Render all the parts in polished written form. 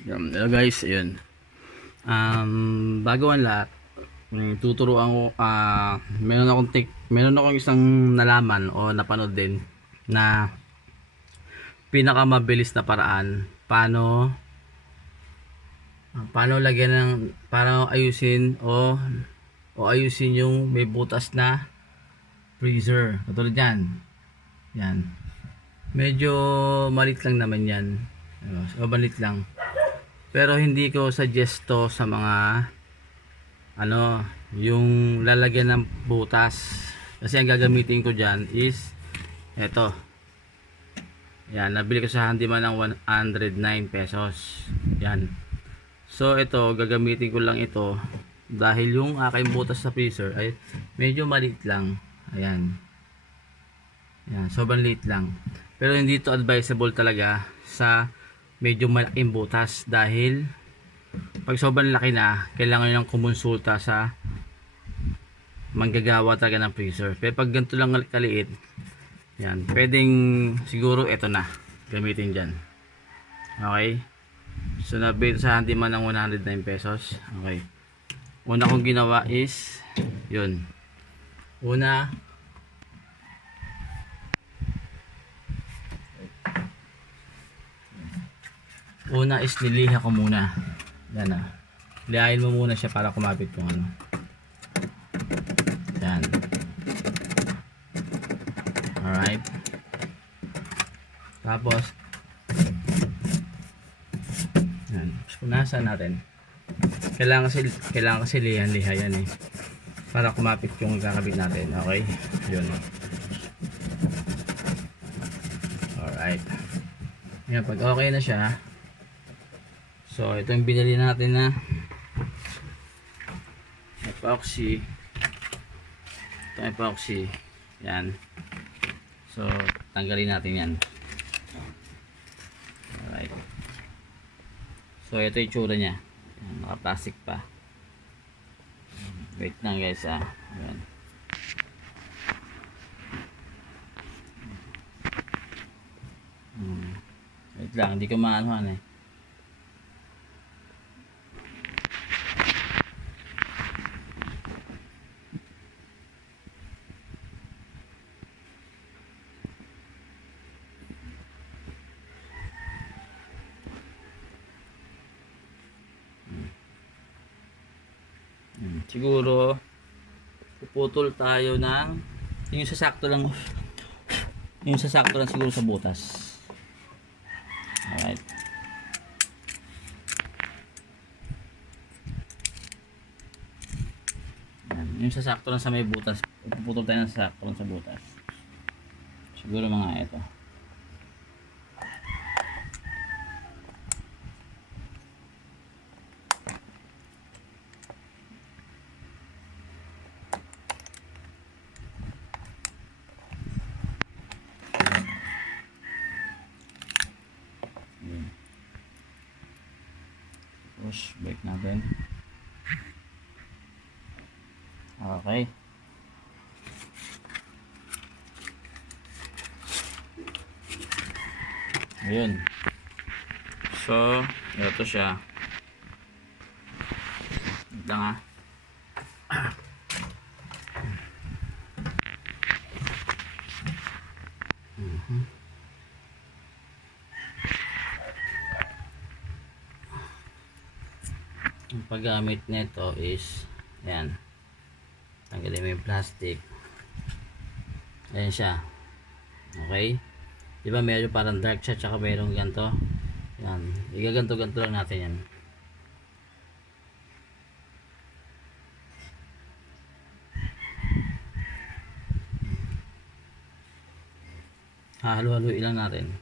Hello guys, ayun. Bago ang lahat, tuturuan ko, meron akong isang nalaman o napanood din na pinakamabilis na paraan paano lagyan ng, paano ayusin o ayusin yung may butas na freezer. Katulad yan. Yan. Medyo malit lang naman yan. O malit lang. Pero hindi ko suggest to sa mga yung lalagyan ng butas. Kasi ang gagamitin ko dyan is eto. Yan, nabili ko sa handyman ng 109 pesos. Yan. So ito, gagamitin ko lang ito dahil yung aking butas sa freezer ay medyo maliit lang. Ayan. Yan, sobrang liit lang. Pero hindi to advisable talaga sa medyo malaking butas dahil pag sobrang laki na, kailangan nyo ng kumonsulta sa manggagawa talaga ng freezer. Pero pag ganito lang kaliit, yan, pwedeng siguro ito na gamitin dyan. Okay, so nabili sa handyman ng 109 pesos. Okay, una kong ginawa is yun, una is niliha ko muna. Yan na. Lihain mo muna siya para kumapit yung ano. Yan. Alright. Tapos yan. Punasan natin. Kailangan kasi liha yan eh. Para kumapit yung kakabit natin. Okay? Yun. Alright. Yan. Pag okay na siya, so ito yung binili natin na epoxy. Ito epoxy. Yan. So tanggalin natin yan. Alright. So ito yung tsura nya. Naka-plastic pa. Wait lang guys ah. Ayan. Wait lang, hindi ko maanohan eh. Siguro puputol tayo ng yung sasakto lang siguro sa butas. Alright. Yung sasakto lang sa may butas, puputol tayo ng sasakto lang sa butas. Siguro mga ito. Push break natin. Okay. Ayun. So, ito siya. Ito nga. Ang paggamit nito is ayan, tanggalin mo yung plastic. Ayan siya. Okay, diba meron parang dark siya, tsaka merong ganito. Ayan, igaganto-ganto lang natin yan. Halo-halo lang natin.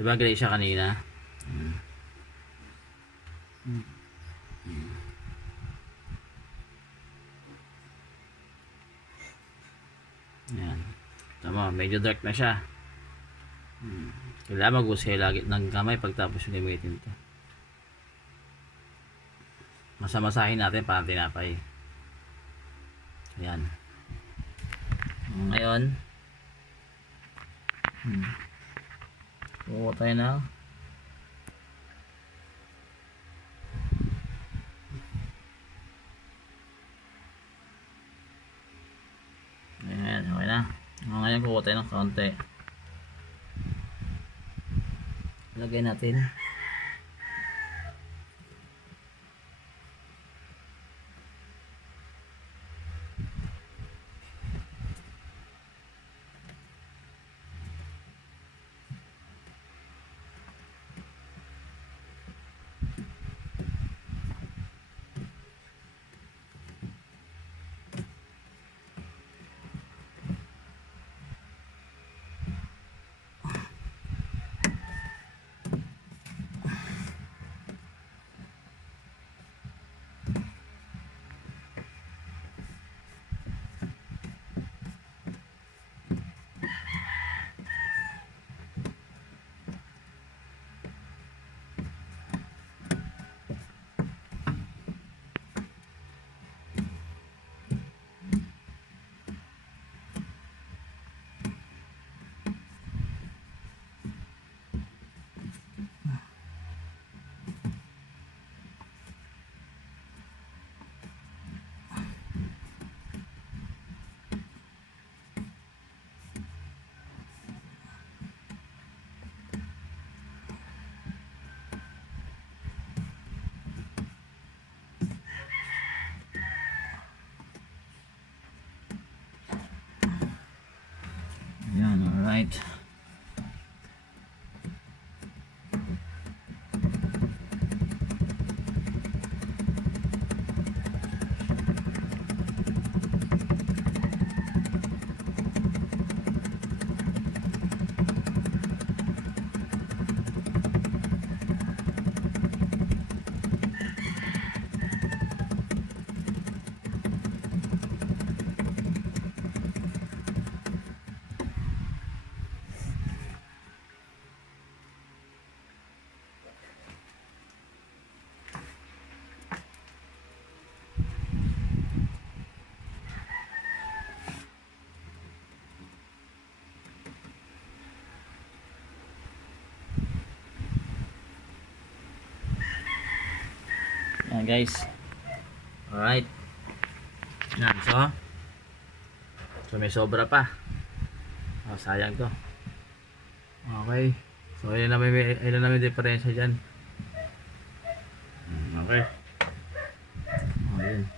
Diba gray siya kanina? Yan. Tama, medyo dark na siya. Kailangan mag-usay lagi ng kamay pagtapos yung gamitin ito. Masamasahin natin para tinapay. Ayan. Ngayon, kuha tayo na ayan, okay na. Ngayon kuha tayo ng kaunti. Lagay natin. Ayan, alright. Ayan guys. Alright. Yan, so may sobra pa. Sayang to. Okay. So ilan na may diferensya dyan. Okay. Ayan.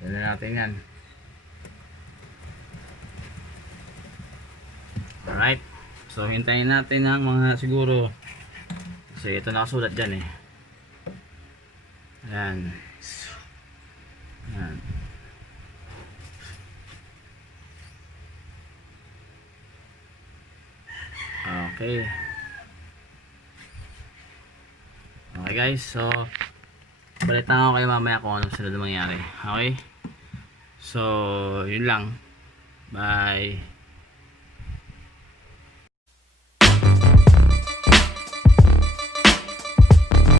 Tignan natin yan. Alright. So hintayin natin ng mga siguro, kasi ito nakasulat dyan eh. Ayan. Ayan. Okay. Okay guys, so balitan ako kayo mamaya kung anong sunod na mangyari. Okay? So, yun lang. Bye.